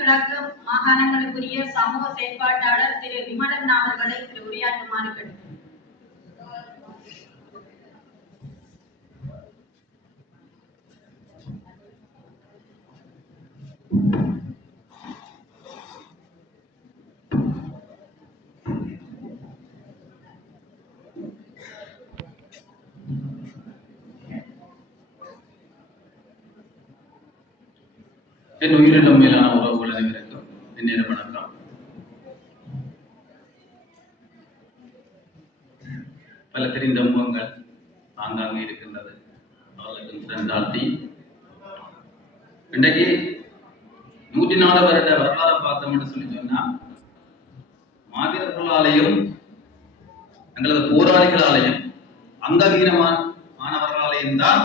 கிழக்கு மாகாணங்களுக்குரிய சமூக செயற்பாட்டாளர் திரு விமலன் அவர்களை திரு உரையாற்றுமாறு கேட்டுக்கொள்கிறேன். என் உயிரினம் மேலான உறவுகள் அனைவருக்கும் என்னிடம் வணக்கம். பல தெரிந்த முகங்கள் ஆங்காங்கே இருக்கின்றது. அவர்களுக்கு தாழ்த்தி இன்றைக்கு 104 வருட வரலாறு பார்த்தோம் என்று சொல்லி சொன்னா, மாதிரர்களாலையும் எங்களது போராளிகளாலையும் அங்கவீனமானவர்களாலையும் தான்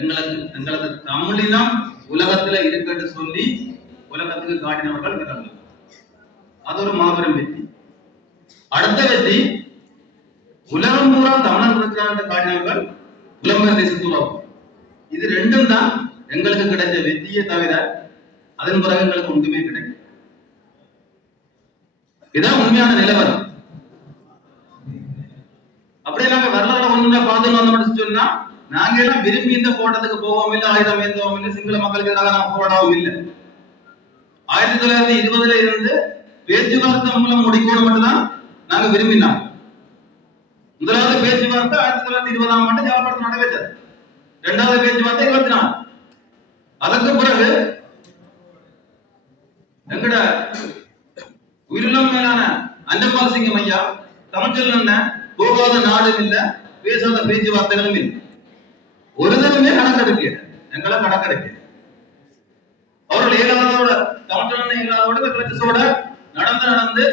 எங்களது தமிழினம் உலகத்துல இருக்குன்னு சொல்லி உலகத்துக்கு காட்டினவர்கள் இருக்கிறார்கள். அது ஒரு மாபெரும் வெற்றி. அடுத்த வெற்றி, உலகம் பூரா தமிழன் இருக்கிறான் காட்டினவர்கள் புலம்பெயர் தேசத்துல. இது ரெண்டும் தான் எங்களுக்கு கிடைச்ச வெற்றியை தவிர அதன் பிறகு எங்களுக்கு ஒன்றுமே கிடைக்கும். இதான் உண்மையான நிலவரம். அப்படியே நாங்க வரலாறு ஒன்று பார்த்து வந்தோம்னு சொன்னா, நாங்க எல்லாம் விரும்பி இந்த போராட்டத்துக்கு போகவும் இல்லை, ஆயுதம் ஏந்தவும் இல்லை, சிங்கள மக்களுக்கு எதிராக நாம் போராடவும் இல்லை. 1920 இருந்து பேச்சுவார்த்தை மூலம் முடிக்கணும் மட்டும்தான் நாங்க விரும்பினோம். முதலாவது பேச்சுவார்த்தை 1920ஆம் ஆண்டு யாழ்ப்பாணத்தில் நடைபெற்றது. இரண்டாவது பேச்சுவார்த்தை 24. அதற்கு பிறகு எங்கட உயிரினம் மேலான அண்டபால் சிங்கம் ஐயா தமிழ் என்ன போகாத நாடும் இல்லை, பேசாத பேச்சுவார்த்தைகளும் இல்லை. ஒரு தடவை கணக்கெடுக்க எங்களை கணக்கெடுக்க அவர்கள் ஏழாவதோட தமிழ் ஏழாவதோட கிளச்சோட நடந்து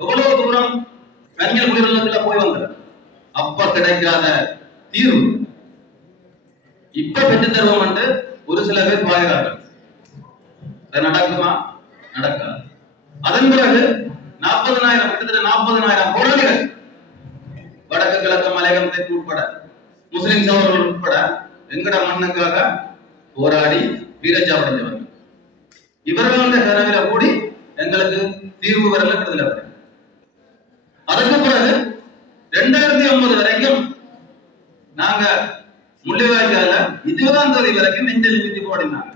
எவ்வளவு தூரம் கனியல் குடிநலத்துல போய் வந்தார். அப்ப கிடைக்காத தீர்வு இப்ப பெற்று தருவோம் என்று ஒரு சில பேர் பாய்கிறார்கள். அது நடக்குமா? நடக்காது. அதன் பிறகு 40,000 கிட்டத்தட்ட 40,000 போராளிகள் வடக்கு கிழக்கு மலையகம் தெற்கு உட்பட முஸ்லிம் சகோதரர்கள் உட்பட எங்கட மண்ணுக்காக போராடி வீரச்சாவடைந்தவர்கள். இவர்களுடைய கனவில கூடி எங்களுக்கு தீர்வு வரல விடுதலை. அதற்கு பிறகு 2009 வரைக்கும் நாங்க முள்ளிவாய்க்கால 20ஆம் தேதி வரைக்கும் நெஞ்சல் மிதி போடினாங்க.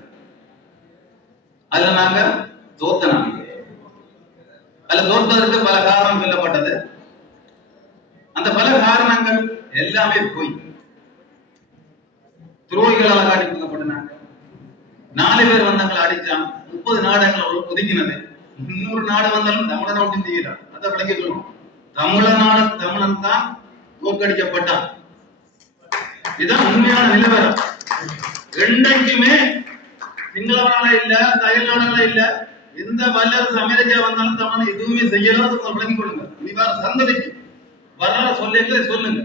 அதுல நாங்க தோத்தனாங்க. அதுல தோற்றதற்கு பல காரணம் சொல்லப்பட்டது. அந்த பல காரணங்கள் எல்லாமே போய் துரோகிகளால் அடிக்கப்பட்டாங்க. 4 பேர் வந்தாங்க அடிச்சான். 30 நாடுகள் ஒதுக்கினது. 300 நாடு வந்தாலும் தமிழனை ஒன்றும் செய்யலாம். அதை விளக்கிக்கணும். தமிழன் தான் தோற்கடிக்கப்பட்டான். இதுதான் உண்மையான நிலவரம். என்றைக்குமே சிங்களவனால இல்ல, தையல்நாடுகள இல்ல, எந்த வல்லரசு அமெரிக்கா வந்தாலும் தமிழனை எதுவுமே செய்யலாம். விளங்கிக் கொள்ளுங்க. இவ்வாறு சந்ததிக்கு வரலாறு சொல்லுங்க.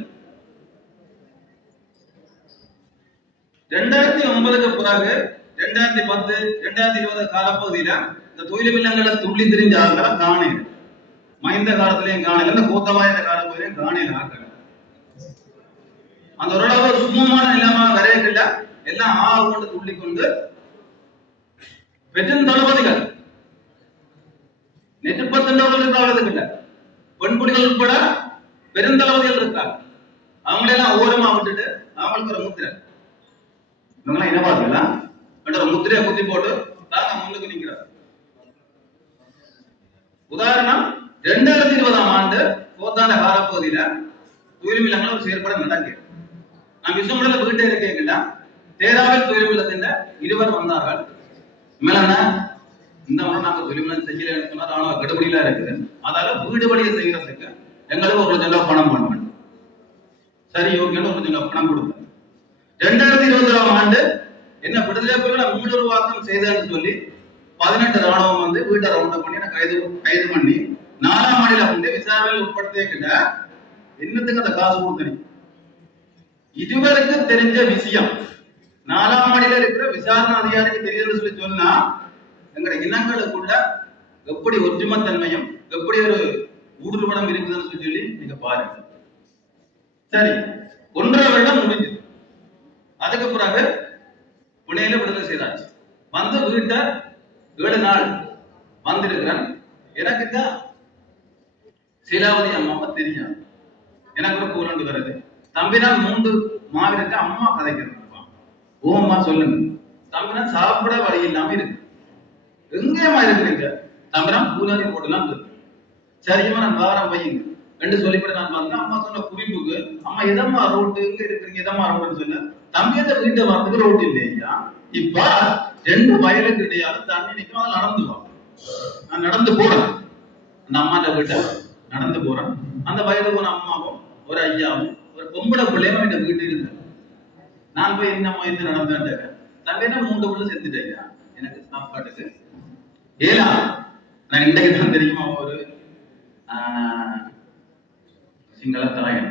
2009க்கு பிறகு 2010, 2020 காலப்பகுதியில இந்த தொழில் இல்லங்களை துள்ளி திரிஞ்ச ஆட்களை காணல. மைந்த காலத்திலையும் காணல, இந்த கோத்தபாய காலப்பகுதியிலையும் காணல ஆட்கள். அந்த ஓரளவு சுமமான நிலைமா வரையில எல்லாம் கொண்டு துள்ளி கொண்டு பெரும் தளபதிகள் நெற்றுப்பத்தண்டவர்கள் இருக்கிறார்கள். பெண்புடிகள் உட்பட பெருந்தளபதிகள் இருக்காங்க. அவங்களெல்லாம் ஓரமா விட்டுட்டு அவங்களுக்கு ஒரு முத்திரை, இவங்கெல்லாம் என்ன பார்த்தீங்களா ஒரு முத்திரையை குத்தி போட்டு தாங்க முன்னுக்கு நிற்கிறார். உதாரணம் 2020ஆம் ஆண்டு போத்தான காலப்பகுதியில துயிலுமில்லங்கள் ஒரு செயற்பாடு நடக்கு. நான் விசுமடல வீட்டை இருக்கீங்களா, தேராவில் துயிலுமில்லத்தின் 2 வந்தார்கள். மேல இந்த முறை நாங்க துயிலுமில்லம் செய்யலன்னு சொன்னா ராணுவ கடுபடியில இருக்குது. அதால வீடு வழியை செய்யறதுக்கு எங்களுக்கு 1 லட்சம் ரூபாய் பணம் பண்ணுவேன். சரி, யோகியம் 1 லட்சம் ரூபாய் பணம் கொடுத்தேன். 2020ஆம் ஆண்டு என்ன விடுதலை புலிகளை மீளுருவாக்கம் செய்தன்னு சொல்லி 18 ராணுவம் வந்து வீட்டை ரவுண்ட் பண்ணி கைது பண்ணி 4ஆம் மாநில வந்து விசாரணையில் உட்படுத்திக்கிட்ட என்னத்துக்கு அந்த காசு கொடுத்தனி. இதுவரைக்கும் தெரிஞ்ச விஷயம் 4ஆம் மாநில இருக்கிற விசாரணை அதிகாரிக்கு தெரியுதுன்னு சொல்லி சொன்னா, எங்களுடைய இனங்களுக்குள்ள எப்படி ஒற்றுமைத்தன்மையும் எப்படி ஒரு ஊடுருவடம் இருக்குதுன்னு சொல்லி நீங்க பாருங்க. சரி, 1.5 வருடம் முடிஞ்சது. அதுக்கு பிறகு புனேல விடுதலை செய்தாச்சு. வந்து வீட்டை 7 நாள் வந்திருக்கிறேன். எனக்கு தான் சீலாவதி அம்மாவை தெரியும். எனக்கு ஒரு கூலண்டு வருது. தம்பிதான் 3 மாவிற்கு அம்மா கதைக்கிறது. ஓ அம்மா சொல்லுங்க. தம்பிதான் சாப்பிட வழி இல்லாம இருக்கு. எங்கேயம்மா இருக்கிறீங்க? தம்பிதான் கூலாரி போட்டுலாம் இருக்கு. சரிம்மா நான் வாரம் வையுங்க என்று சொல்லிவிட்டு நான் வந்தேன். அம்மா சொன்ன குறிப்புக்கு அம்மா எதம்மா ரோட்டு எங்க இருக்கிறீங்க, எதம்மா ரோடுன்னு சொல்ல தம்பியத்தை வீட்டை வரத்துக்கு ரோட்டு இல்லையா. இப்ப 2 வயலுக்கு இடையால தண்ணி நிற்கும். அதை நடந்து வா. நான் நடந்து போறேன். அந்த அம்மாட்ட வீட்டை நடந்து போறேன். அந்த வயலுக்கு ஒரு அம்மாவும் ஒரு ஐயாவும் ஒரு பொம்பளை பிள்ளையும் எங்க வீட்டு இருந்தேன். நான் போய் என்னம்மா இது நடந்தேன். தம்பியா 3 பிள்ளை செத்துட்டேன் எனக்கு சாப்பாட்டுக்கு. ஏலா நான் இன்றைக்கு தான் தெரியுமா ஒரு சிங்கள தாயன்.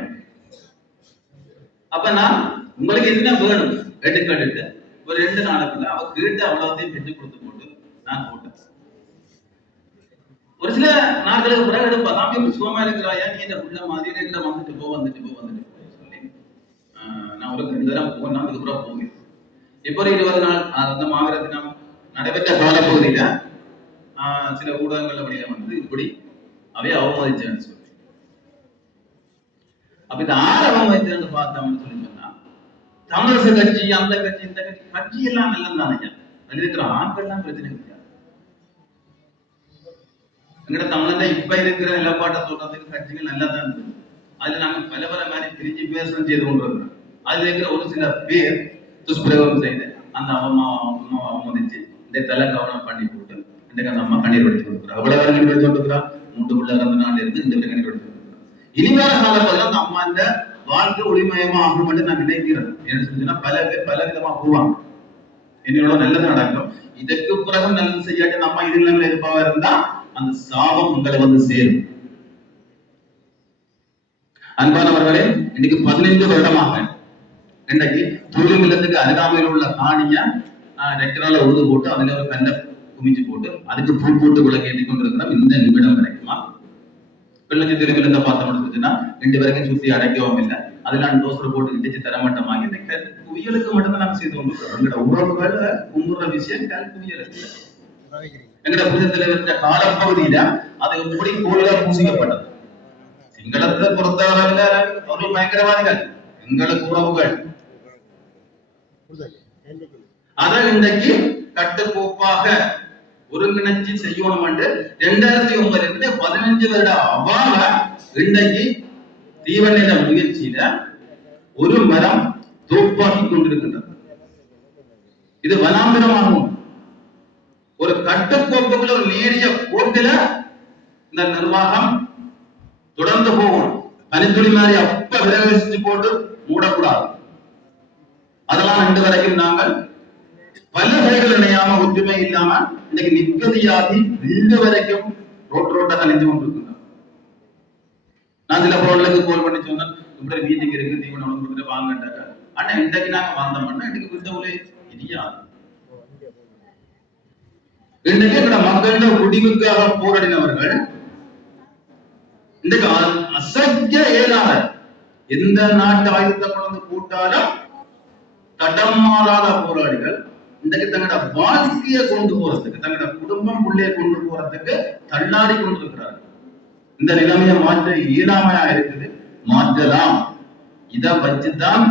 அப்ப நான் உங்களுக்கு என்ன வேணும் எடுத்து ஒரு 2 நாளுக்குள்ள அவ கேட்டு அவ்வளவுத்தையும் பெற்று கொடுத்து போட்டு நான் போட்டேன். ஒரு சில நாட்களுக்கு பிறகு எடுப்பா தாம்பி சுகமா இருக்கிறாயா, நீ என்ன புள்ள மாதிரி எங்கிட்ட வந்துட்டு போ சொல்லி நான் ஒரு 2 தடவை போனா அதுக்கப்புறம் போகிறேன். இப்போ ஒரு 20 நாள் அந்த மாவீர தினம் நடைபெற்ற காலப்பகுதியில சில ஊடகங்கள் வழியா வந்து இப்படி அவைய அவமதிச்சேன்னு சொல்லி. அப்ப இந்த அவமதிச்சேன்னு பார்த்தோம்னு சொல்லி சொன்னா தமிழரசு கட்சி அந்த கட்சி இந்த கட்சி எல்லாம் நல்லது தானே. அதுல இருக்கிற ஆண்கள் எல்லாம் பிரச்சனை கிடையாது. எங்கட தமிழக இப்ப இருக்கிற நிலப்பாட்டை சொல்றதுக்கு கட்சிகள் நல்லா தான் இருக்கு. அதுல நாங்க பல மாதிரி பிரிஞ்சு பேசணும் செய்து கொண்டு இருக்கிறோம். அதுல இருக்கிற ஒரு சில பேர் துஷ்பிரயோகம் செய்து அந்த அவமதிச்சு இந்த தலை கவனம் பண்ணி போட்டு இன்றைக்கு அந்த அம்மா கண்ணீர் வடிச்சு கொடுக்குறா. அவ்வளவு கண்ணீர் வடிச்சு கொடுக்குறா. 3 பிள்ளை இறந்த நாள் இருந்து இந்த கண்ணீர் வடிச்சு கொடுக்குறா. இனிமேல காலப்பதில் அந்த அம்மா இந்த வாழ்க்கை ஒளிமயமா ஆகும் மட்டும் நான் நினைக்கிறேன். என்ன சொல்லுன்னா பல பேர் பல விதமா போவாங்க. என்னோட நல்லது நடக்கும். இதற்கு பிறகு நல்லது செய்யாட்டி நம்ம இது இல்லாமல் எதிர்ப்பாக இருந்தா அந்த சாபம் உங்களை வந்து சேரும். அன்பானவர்களே, இன்னைக்கு 15 வருடமாக இன்றைக்கு தூரிமில்லத்துக்கு அருகாமையில் உள்ள காணிய ரெக்டரால உழுது போட்டு அதுல ஒரு கல்லை குமிஞ்சு போட்டு அதுக்கு பூ போட்டு விளக்கு ஏற்றி கொண்டிருக்கிறோம். இந்த நிமிடம் வரைக்குமா வெள்ளச்சி திருமில்லத்தை பார்த்தோம்னா 2 வரைக்கும் சுத்தி அடைக்கவும் இல்லை. அதெல்லாம் டோசர் போட்டு இடிச்சு தரமாட்டமாகி இந்த கல் குவியலுக்கு மட்டும்தான் நாங்க செய்து கொண்டிருக்கிறோம். எங்களோட உறவுகள் கும்புற விஷயம் கல் குவியலுக்கு எங்கட புனிதத்துல இருந்த காலப்பகுதியில அது எப்படி கோயிலா பூசிக்கப்பட்டது. சிங்களத்தை பொறுத்தவரையில அவர்கள் பயங்கரவாதிகள், எங்களுக்கு உறவுகள். அதை இன்றைக்கு கட்டுக்கோப்பாக ஒருங்கிணைச்சு செய்யணும் என்று 2009 இருந்து 15 வருட அவால இன்றைக்கு தீவநில முயற்சியில ஒரு மரம் தோப்பாக்கி கொண்டிருக்கின்றது. இது வனாந்திரமாகும். ஒரு கட்டுக்கோப்புக்குள்ள ஒரு நேரிய கோட்டில இந்த நிர்வாகம் தொடர்ந்து போகணும். பனித்துளி மாதிரி அப்ப விரைவசிச்சு போட்டு மூடக்கூடாது. அதெல்லாம் 2 வரைக்கும் நாங்கள் பல கைகள் இணையாம ஒற்றுமை இல்லாம இன்னைக்கு நிம்மதியாகி 2 வரைக்கும் ரோட்டா கழிஞ்சு கொண்டிருக்கிறோம். நான் சில பொருளுக்கு கோல் பண்ணி சொன்னேன், இப்படி வீட்டுக்கு இருக்கு தீவனம் கொடுத்துட்டு வாங்கட்டாங்க. ஆனா இன்றைக்கு நாங்க வந்தோம்னா இன்னைக்கு விட்டவுளே இல்லையா. இன்றைக்கு எங்களோட மக்களோட குடிவுக்காக போராடினவர்கள் இன்றைக்கு அசைக்க இயலாத எந்த நாட்டு ஆயுதத்தை கொண்டு கூட்டாலும் தடம் மாறாத போராளிகள் இன்றைக்கு தங்களோட வாழ்க்கையை கொண்டு போறதுக்கு தங்களோட குடும்பம் உள்ளே கொண்டு போறதுக்கு தள்ளாடி கொண்டிருக்கிறார்கள். இந்த நிலைமையை மாற்ற இயலாமையா இருக்குது. மாற்றலாம். இதை வச்சுதான்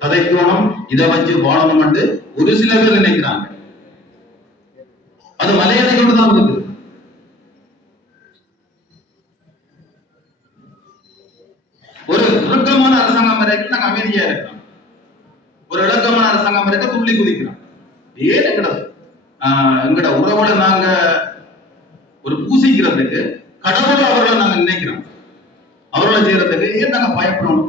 கதைக்கணும், இதை வச்சு வாழணும் என்று ஒரு சில பேர் நினைக்கிறாங்க. அது மலையாளி கொண்டுதான் இருக்குது. ஒரு இறுக்கமான அரசாங்கம் வரைக்கும் நாங்க அமைதியா இருக்கிறோம். ஒரு இலக்கமான அரசாங்கம் வரைக்கும் துள்ளி குதிக்கிறோம். ஏன் எங்கட உறவுல நாங்க ஒரு பூசிக்கிறதுக்கு கடவுள் அவர்களை நாங்க நினைக்கிறோம். அவர்களை செய்யறதுக்கு ஏன் நாங்க பயப்படணும்?